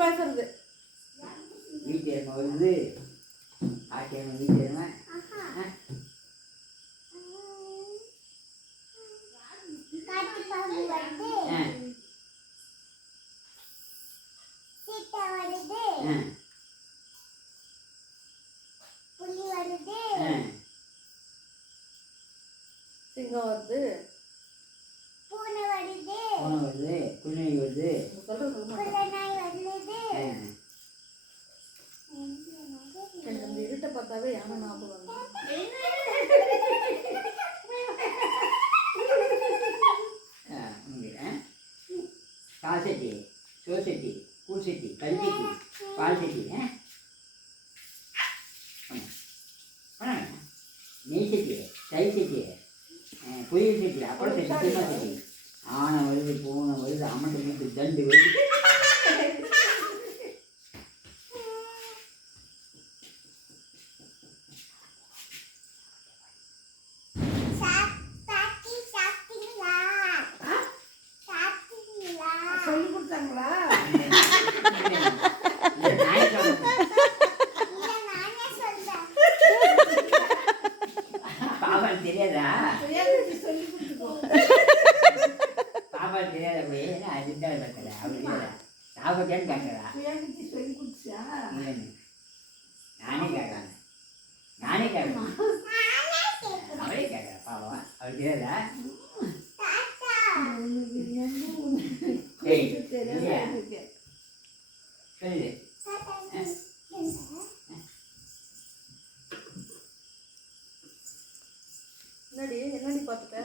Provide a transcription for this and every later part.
பேசுறது. வீட்டு எருமை வருது. ஆ? புலி வருது. ஆ. சிங்கம் வருது. பூனை வருது. பூனை வருது குள்ளநரி வருது சொல்ற சொல்ல மாட்டேன் குள்ள நாய் வருது ஆ எனக்கு இந்த இருட்டை யானை ஞாபகம் வருது. ஆ, பால் சட்டி நெய் சட்டி சட்டி சட்டி சட்டி சட்டி. ஆனை வருது பூனை வருது அம்மன் வீட்டு தண்டு வருது சொல்லி கொடுத்தாங்களா? பாப்பாக்கு தெரியாதா? சொல்லி கொடுத்துக்கோ. பாப்பாக்கு தெரியாத? நான் அதுதான் கேட்கல இல்லை. சாப்பிட்டேன்னு கேட்கறா சொல்லி இல்லைன்னு. நானே கேட்கறேன் நானே கேட்கறேன் நானே கேட்கிறேன் பாவம். அவள் தெரியாதா? என்னடி என்னடி பார்த்துட்ட?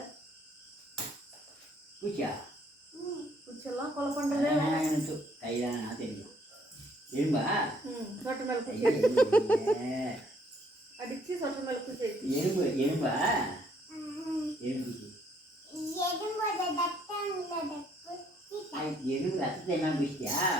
பூச்சா குச்செல்லாம் கொலை பண்றதே கையில நான் தெரியும். இரும்பா? சொட்டு மேல ஐயே. அடிச்சு சொட்டு மேல அடிச்சு எறும்பு எறும்பா? எறும்பு குத்தி அது எறும்பு ரத்தத்தை எல்லாம் பூச்சியா ஆ.